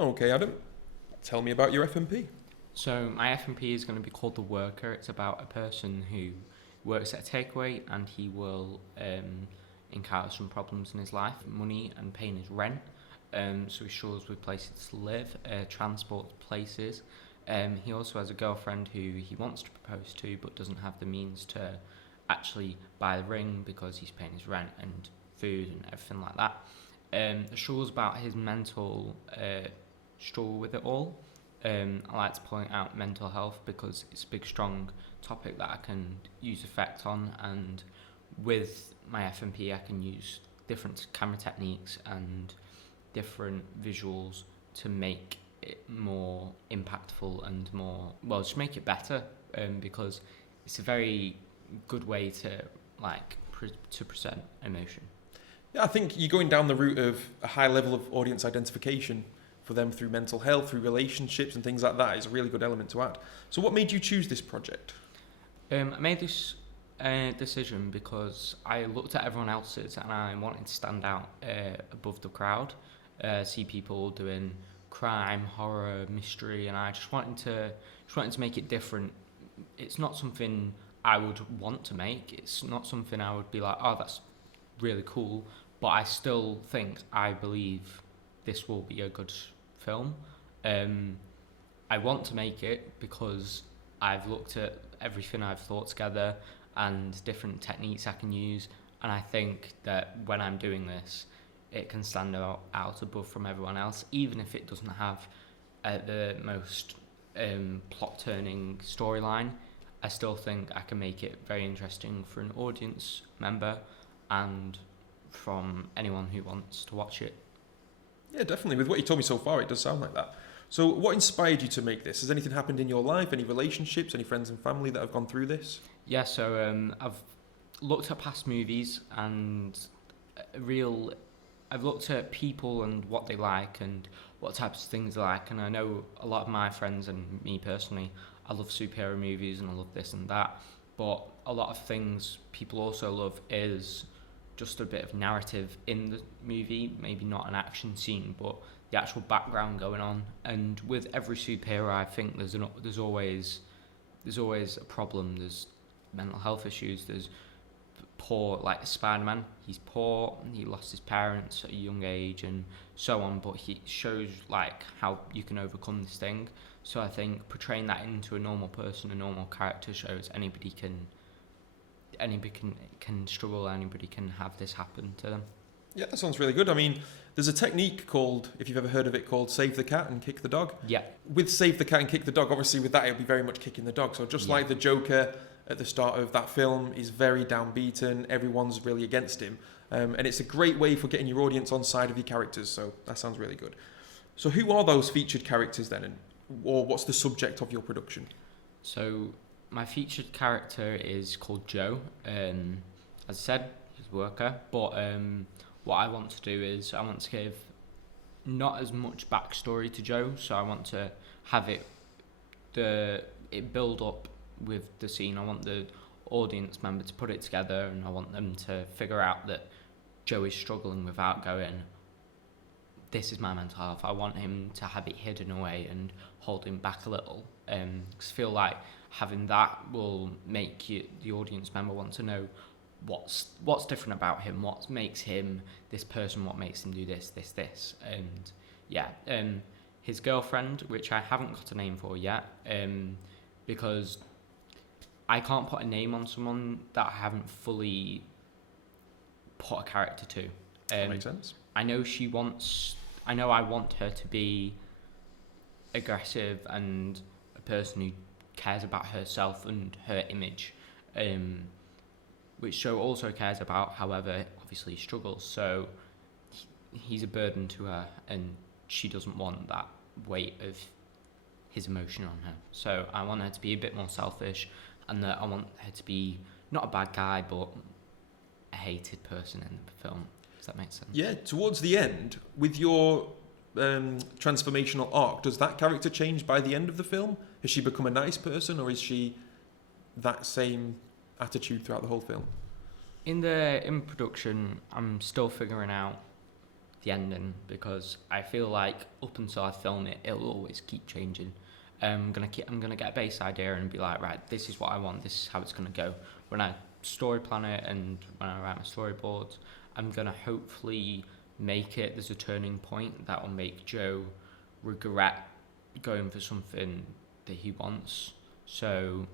Okay, Adam, tell me about your FMP. So my FMP is going to be called The Worker. It's about a person who works at a takeaway and he will encounter some problems in his life, money and paying his rent. So he struggles with places to live, transport places. He also has a girlfriend who he wants to propose to but doesn't have the means to actually buy the ring because he's paying his rent and food and everything like that. The struggles about his mental struggle with it all. I like to point out mental health because it's a big, strong topic that I can use effect on, and with my FMP I can use different camera techniques and different visuals to make it more impactful and more, well, just make it better, because it's a very good way to to present emotion. Yeah, I think you're going down the route of a high level of audience identification for them through mental health, through relationships and things like that is a really good element to add. So what made you choose this project? I made this decision because I looked at everyone else's and I wanted to stand out above the crowd, see people doing crime, horror, mystery, and I just wanted to make it different. It's not something I would want to make. It's not something I would be like, oh, that's really cool. But I believe this will be a good film. I want to make it because I've looked at everything I've thought together and different techniques I can use, and I think that when I'm doing this, it can stand out above from everyone else, even if it doesn't have the most plot-turning storyline. I still think I can make it very interesting for an audience member and from anyone who wants to watch it. Yeah, definitely. With what you told me so far, it does sound like that. So what inspired you to make this? Has anything happened in your life? Any relationships? Any friends and family that have gone through this? Yeah, so I've looked at past movies and I've looked at people and what they like and what types of things they like, and I know a lot of my friends and me personally, I love superhero movies and I love this and that, but a lot of things people also love is just a bit of narrative in the movie, maybe not an action scene, but the actual background going on. And with every superhero, I think there's always a problem. There's mental health issues. There's poor, like Spider-Man. He's poor. He lost his parents at a young age, and so on. But he shows like how you can overcome this thing. So I think portraying that into a normal person, a normal character, shows anybody can struggle, anybody can have this happen to them. Yeah, that sounds really good. I mean, there's a technique called, if you've ever heard of it, called save the cat and kick the dog. Yeah. With save the cat and kick the dog, obviously with that it'll be very much kicking the dog. So just like the Joker at the start of that film is very downbeaten, everyone's really against him. And it's a great way for getting your audience on side of your characters. So that sounds really good. So who are those featured characters then? Or what's the subject of your production? So my featured character is called Joe. As I said, he's a worker. But what I want to do is I want to give not as much backstory to Joe. So I want to have it build up with the scene. I want the audience member to put it together, and I want them to figure out that Joe is struggling without going, this is my mental health. I want him to have it hidden away and hold him back a little. Because I feel like having that will make the audience member want to know what's different about him, what makes him this person, what makes him do this. And his girlfriend, which I haven't got a name for yet, because I can't put a name on someone that I haven't fully put a character to. That makes sense. I know I want her to be aggressive and a person who cares about herself and her image, which Joe also cares about, however, obviously struggles. So he's a burden to her, and she doesn't want that weight of his emotion on her. So I want her to be a bit more selfish, and that I want her to be not a bad guy, but a hated person in the film. Does that make sense? Yeah, towards the end, with your transformational arc, does that character change by the end of the film? Has she become a nice person, or is she that same attitude throughout the whole film? In production, I'm still figuring out the ending, because I feel like up until I film it, it'll always keep changing. I'm gonna get a base idea and be like, right, this is what I want, this is how it's gonna go. When I story plan it and when I write my storyboards, I'm gonna hopefully make it, there's a turning point that will make Joe regret going for something that he wants. So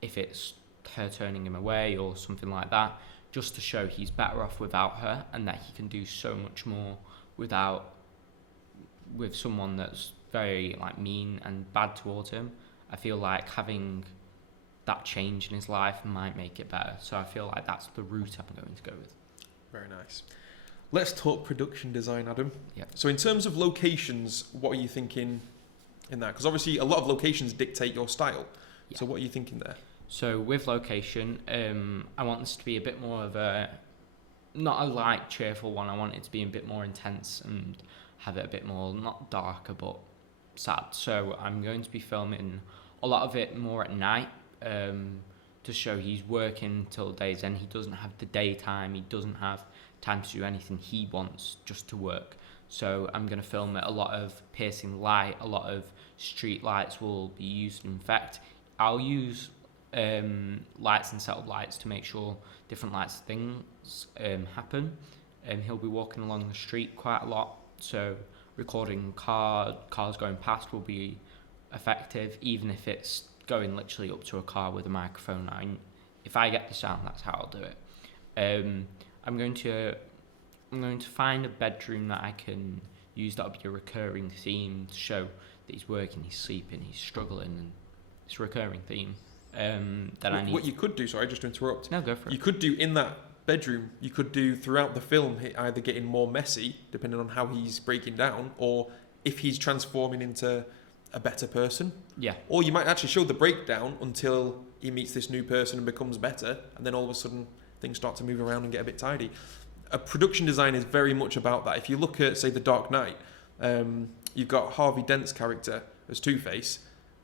if it's her turning him away or something like that, just to show he's better off without her, and that he can do so much more with someone that's very like mean and bad towards him. I feel like having that change in his life might make it better. So I feel like that's the route I'm going to go with. Very nice. Let's talk production design, Adam. Yeah. So in terms of locations, what are you thinking in that? Because obviously a lot of locations dictate your style. Yeah. So what are you thinking there? So with location, I want this to be a bit more of not a light, cheerful one. I want it to be a bit more intense and have it a bit more, not darker, but sad. So I'm going to be filming a lot of it more at night, to show he's working till days end. He doesn't have the daytime. He doesn't have time to do anything. He wants just to work. So I'm going to film it a lot of piercing light, a lot of street lights will be used. In fact, I'll use lights and setup lights to make sure different lights things happen. He'll be walking along the street quite a lot, so recording cars going past will be effective, even if it's going literally up to a car with a microphone. If I get the sound, that's how I'll do it. I'm going to find a bedroom that I can use that'll be a recurring theme to show that he's working, he's sleeping, he's struggling, and it's a recurring theme. What you could do, sorry, just to interrupt. No, go for it. You could do in that bedroom, you could do throughout the film, either getting more messy, depending on how he's breaking down, or if he's transforming into a better person. Yeah. Or you might actually show the breakdown until he meets this new person and becomes better, and then all of a sudden things start to move around and get a bit tidy. A production design is very much about that. If you look at, say, The Dark Knight, you've got Harvey Dent's character as Two-Face.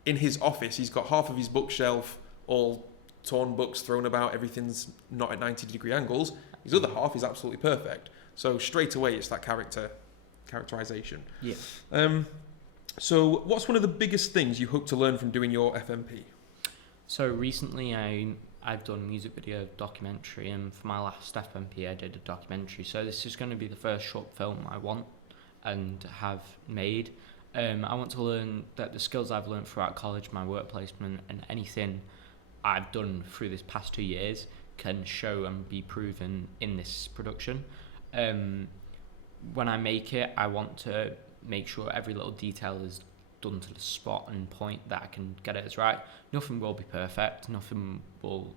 In his office, he's got half of his bookshelf all torn books thrown about, everything's not at 90-degree angles. His other half is absolutely perfect. So straight away, it's that characterization. Yeah. So what's one of the biggest things you hope to learn from doing your FMP? So recently I've done music video documentary, and for my last FMP I did a documentary. So this is going to be the first short film I want and have made. I want to learn that the skills I've learned throughout college, my work placement, and anything I've done through this past 2 years can show and be proven in this production. When I make it, I want to make sure every little detail is done to the spot and point that I can get it as right. Nothing will be perfect, nothing will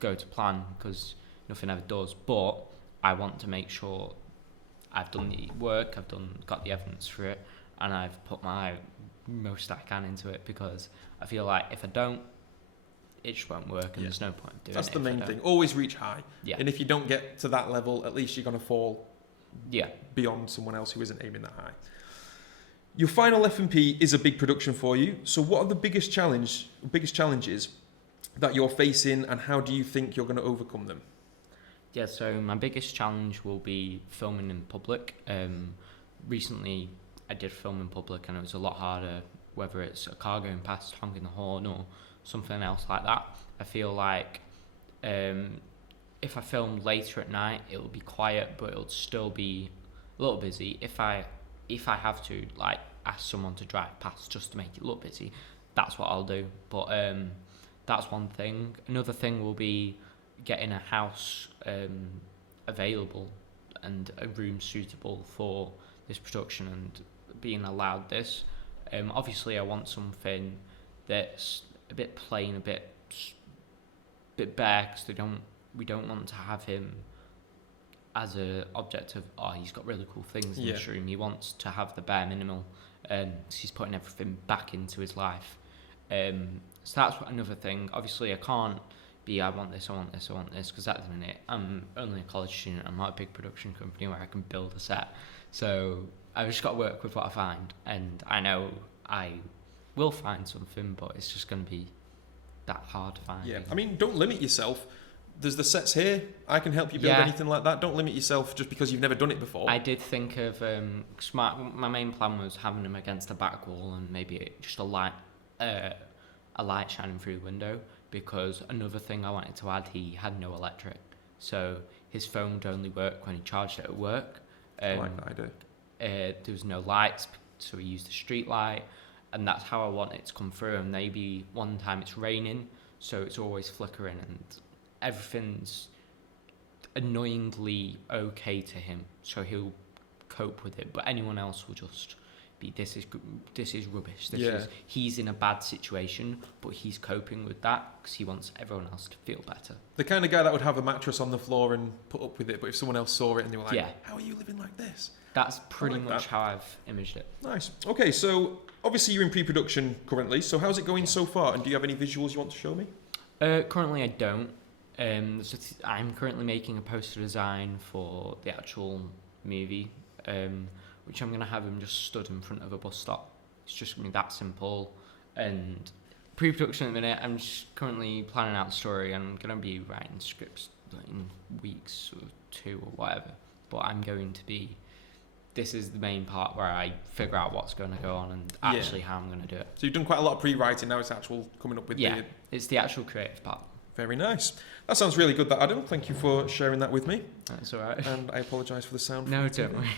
go to plan, because nothing ever does, but I want to make sure I've done the work, got the evidence for it, and I've put my most I can into it, because I feel like if I don't, it just won't work, and there's no point doing it. That's the main thing. Always reach high. Yeah. And if you don't get to that level, at least you're going to fall Yeah. beyond someone else who isn't aiming that high. Your final F&P is a big production for you. So what are the biggest challenges that you're facing, and how do you think you're going to overcome them? Yeah, so my biggest challenge will be filming in public. Recently, I did film in public, and it was a lot harder, whether it's a car going past honking the horn or something else like that. I feel like if I film later at night, it'll be quiet, but it'll still be a little busy. If I have to like ask someone to drive past just to make it look busy, that's what I'll do. But that's one thing. Another thing will be getting a house available and a room suitable for this production and being allowed this. Obviously, I want something that's a bit plain, a bit bare, because we don't want to have him as a object of, oh, he's got really cool things in this room. He wants to have the bare minimal. He's putting everything back into his life. So that's another thing. Obviously, I can't be, I want this, because at the minute, I'm only a college student. I'm not a big production company where I can build a set. So I've just got to work with what I find. And I know I will find something, but it's just going to be that hard to find. Yeah, I mean, don't limit yourself. there's the sets here. I can help you build anything like that. Don't limit yourself just because you've never done it before. I did think of, 'cause my main plan was having him against a back wall and maybe just a light shining through the window, because another thing I wanted to add, he had no electric. So his phone would only work when he charged it at work. I like that idea. There was no lights, so he used a street light, and that's how I want it to come through. And maybe one time it's raining, so it's always flickering, and everything's annoyingly okay to him, so he'll cope with it. But anyone else will just be, this is rubbish. He's in a bad situation, but he's coping with that because he wants everyone else to feel better. The kind of guy that would have a mattress on the floor and put up with it, but if someone else saw it and they were like, how are you living like this? That's pretty much how I've imaged it. Nice. Okay, so obviously you're in pre-production currently, so how's it going so far? And do you have any visuals you want to show me? Currently I don't. I'm currently making a poster design for the actual movie, which I'm going to have him just stood in front of a bus stop. It's just going to be that simple. And pre-production at the minute, I'm just currently planning out the story, and I'm going to be writing scripts in weeks or 2 or whatever. But I'm going to be... This is the main part where I figure out what's going to go on and actually how I'm going to do it. So you've done quite a lot of pre-writing, now it's actual coming up with it's the actual creative part. Very nice. That sounds really good, that, Adam. Thank you for sharing that with me. That's all right. And I apologise for the sound. No, don't worry.